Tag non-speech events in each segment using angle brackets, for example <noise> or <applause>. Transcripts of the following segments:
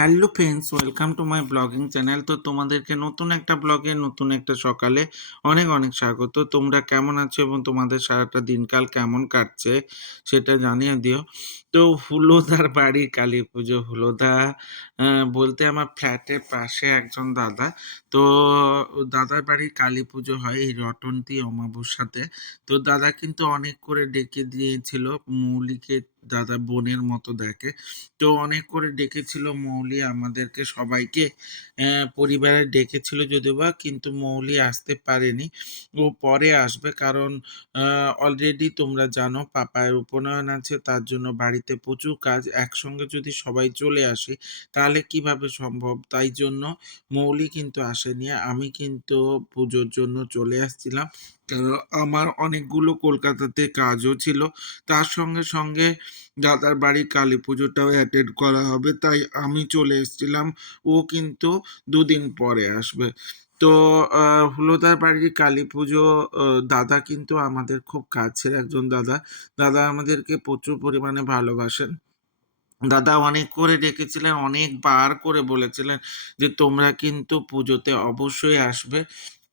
Hello friends, welcome to my blogging channel. তো তোমাদেরকে নতুন একটা ব্লগে, নতুন একটা সকালে অনেক অনেক স্বাগত। তোমরা কেমন আছো এবং তোমাদের সারাটা দিনকাল কেমন কাটছে সেটা জানিয়ে দিও। তো হুলোদার বাড়ি, কালী পুজো, হুলোদা বলতে আমার ফ্ল্যাটের পাশে একজন দাদা। তো দাদার বাড়ি কালী পুজো হয় এই রটন্তি অমাবস্যাতে। তো দাদা কিন্তু অনেক করে ডেকে দিয়েছিল মৌলিকে দাদা বোনের মতো দেখে। তো অনেক করে ডেকেছিল মৌলি আমাদেরকে সবাইকে পরিবারে ডেকেছিল যদিও বা, কিন্তু মৌলি আসতে পারেনি। ও পরে আসবে কারণ অলরেডি তোমরা জানো পাপায়ের উপনয়ন আছে, তার জন্য বাড়িতে প্রচুর কাজ। একসঙ্গে যদি সবাই চলে আসে, তাহলে কীভাবে সম্ভব? তাই জন্য মৌলি কিন্তু আসেনি। আমি কিন্তু পুজোর জন্য চলে আসছিলাম। আমার অনেকগুলো কলকাতাতে কাজও ছিল। তার সঙ্গে সঙ্গে দাদার বাড়ি কালী পুজোটাও অ্যাটেন্ড করা হবে। তাই আমি চলে এসেছিলাম। ও কিন্তু দুদিন পরে আসবে। তো হুলোদার বাড়ির কালী পুজো দাদা কিন্তু আমাদের খুব কাছের একজন দাদা। দাদা আমাদেরকে প্রচুর পরিমাণে ভালোবাসেন। দাদা অনেক করে ডেকেছিলেন, অনেকবার করে বলেছিলেন যে তোমরা কিন্তু পুজোতে অবশ্যই আসবে।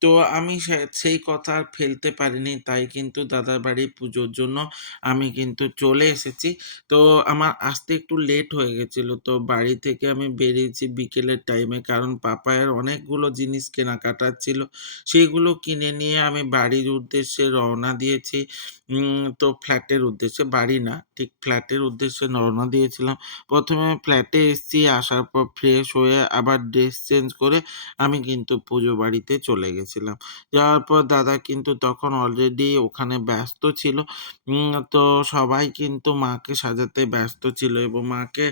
তো আমি সেই কথা আর ফেলতে পারিনি। তাই কিন্তু দাদার বাড়ি পুজোর জন্য আমি কিন্তু চলে এসেছি। তো আমার আসতে একটু লেট হয়ে গেছিল। তো বাড়ি থেকে আমি বেরিয়েছি বিকেলের টাইমে কারণ পাপায়ের অনেকগুলো জিনিস কেনাকাটার ছিল। সেইগুলো কিনে নিয়ে আমি বাড়ির উদ্দেশ্যে রওনা দিয়েছি। তো ফ্ল্যাটের উদ্দেশ্যে, বাড়ি না, ঠিক ফ্ল্যাটের উদ্দেশ্যে রওনা দিয়েছিলাম। প্রথমে ফ্ল্যাটে এসেছি। আসার পর ফ্রেশ হয়ে আবার ড্রেস চেঞ্জ করে আমি কিন্তু পুজো বাড়িতে চলে গেছিলাম যাওয়ার পর দাদা কিন্তু তখন অলরেডি ওখানে ব্যস্ত ছিল। তো সবাই কিন্তু মাকে সাজাতে ব্যস্ত ছিল এবং মাকে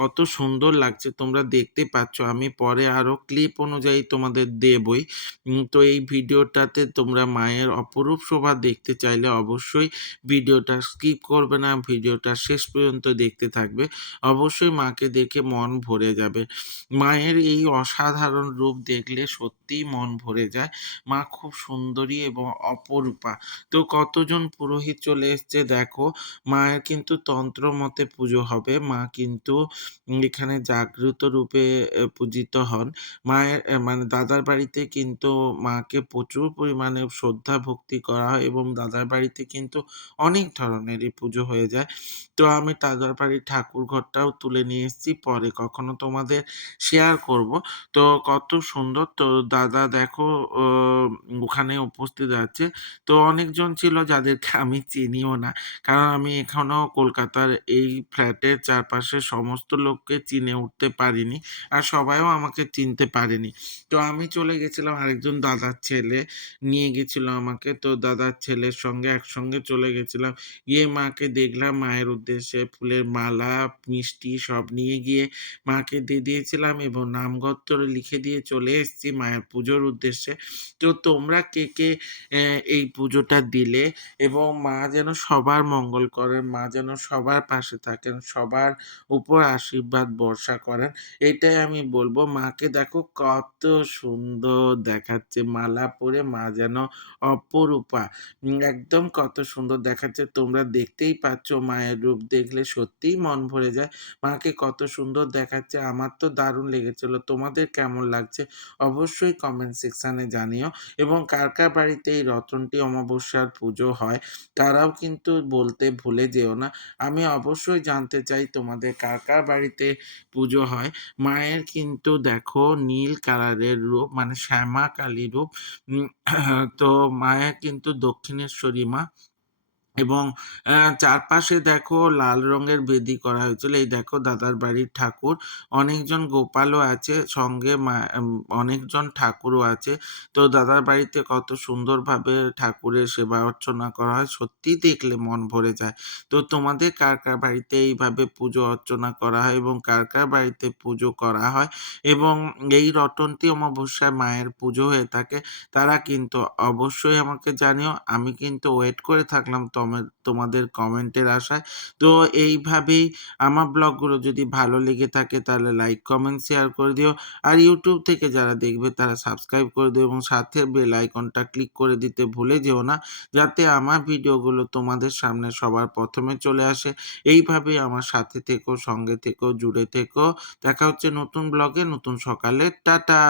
কত সুন্দর লাগছে। তোমরা দেখতে পাচ্ছ, আমি পরে আরও ক্লিপ অনুযায়ী তোমাদের দেবই। তো এই ভিডিওটাতে তোমরা মায়ের অপরূপ শোভা দেখতে চাইলে অবশ্যই ভিডিওটা স্কিপ করবে না, ভিডিওটা শেষ পর্যন্ত দেখতে থাকবে। অবশ্যই মাকে দেখে মন ভরে যাবে। মায়ের এই অসাধারণ রূপ দেখলে সত্যিই মন ভরে যায়। মা খুব সুন্দরী এবং অপরূপা। তো কতজন পুরোহিত চলে এসছে দেখো, মায়ের কিন্তু তন্ত্র মতে পুজো হবে। মা কিন্তু এখানে জাগ্রত রূপে পূজিত হন। মায়ের মানে দাদার বাড়িতে কিন্তু মাকে প্রচুর পরিমাণে শ্রদ্ধা, ভক্তি করা হয় এবং দাদার বাড়িতে কিন্তু অনেক ধরনেরই পুজো হয়ে যায়। তো আমি দাদার বাড়ির ঠাকুর ঘরটাও তুলে নিয়ে এসেছি, পরে কখনো তোমাদের শেয়ার করব। তো কত সুন্দর। তো দাদা দেখো ওখানে উপস্থিত আছে। তো অনেকজন ছিল যাদেরকে <laughs> আমি চিনিও না। কারণ আমি এখনও কলকাতার এই ফ্ল্যাটের চারপাশে সমস্ত লোককে চিনে উঠতে পারিনি আর সবাইও আমাকে চিনতে পারেনি। তো আমি চলে গেছিলাম আরেকজন দাদার ছেলে নিয়ে গেছিল আমাকে। তো দাদার ছেলের সঙ্গে একসঙ্গে চলে গেছিলাম। গিয়ে মাকে দেখলাম মায়ের উদ্দেশ্যে ফুলের মালা, মিষ্টি সব নিয়ে গিয়ে মাকে দিয়ে দিয়েছিলাম এবং নামগত্তরে লিখে দিয়ে চলে এসেছি মায়ের পুজোর উদ্দেশ্যে। তো তোমরা কে কে এই পুজোটা দিলে এবং মা যেন সবার মঙ্গল করেন, মা যেন সবার পাশে থাকেন, সবার উপর আশীর্বাদ বর্ষা করেন, এটাই আমি বলব। মাকে দেখো কত সুন্দর দেখাচ্ছে, মালা পরে মা যেন অপরূপা একদম কত সুন্দর দেখাচ্ছে। তোমরা দেখতেই পাচ্ছ মায়ের রূপ দেখলে সত্যিই মন ভরে যায়। মাকে কত সুন্দর দেখাচ্ছে, আমার তো দারুণ লেগেছিল। তোমাদের কেমন লাগছে? অবশ্যই কমেন্ট সেকশানে জানিও। এবং কার কার বাড়িতে এই রতনটি অমাবস্যার পুজো হয়, তারাও কিন্তু বলতে ভুলে যেও না। আমি অবশ্যই জানতে চাই তোমাদের কার কার বাড়িতে পুজো হয়। মায়ের কিন্তু দেখো নীল কালারের রূপ মানে শ্যামা কালী রূপ। তো মায়ের কিন্তু দক্ষিণেশ্বরী মা। এবং চারপাশে দেখো লাল রঙের বেদি করা হয়েছিল। এই দেখো দাদার বাড়ির ঠাকুর। অনেকজন গোপালও আছে, সঙ্গে অনেকজন ঠাকুরও আছে। তো দাদার বাড়িতে কত সুন্দরভাবে ঠাকুরের সেবা অর্চনা করা হয়, সত্যি দেখলে মন ভরে যায়। তো তোমাদের কার, কার বাড়িতে এইভাবে পুজো অর্চনা করা হয় এবং কার, কার বাড়িতে পুজো করা হয় এবং এই রটন্তি অমাবস্যায় মায়ের পুজো হয়ে থাকে, তারা কিন্তু অবশ্যই আমাকে জানিও। আমি কিন্তু ওয়েট করে থাকলাম তমে তোমাদের কমেন্টের আশায়। তো এইভাবেই আমার ব্লগগুলো যদি ভালো লেগে থাকে তাহলে লাইক, কমেন্ট, শেয়ার করে দিও। আর ইউটিউব থেকে যারা দেখবে তারা সাবস্ক্রাইব করে দিও এবং সাথে বেল আইকনটা ক্লিক করে দিতে ভুলে যেও না। যাতে আমার ভিডিওগুলো তোমাদের সামনে সবার প্রথমে চলে আসে। এইভাবেই আমার সাথে থেকো, সঙ্গে থেকো, জুড়ে থেকো। দেখা হচ্ছে নতুন ব্লগে নতুন সকালে। টাটা।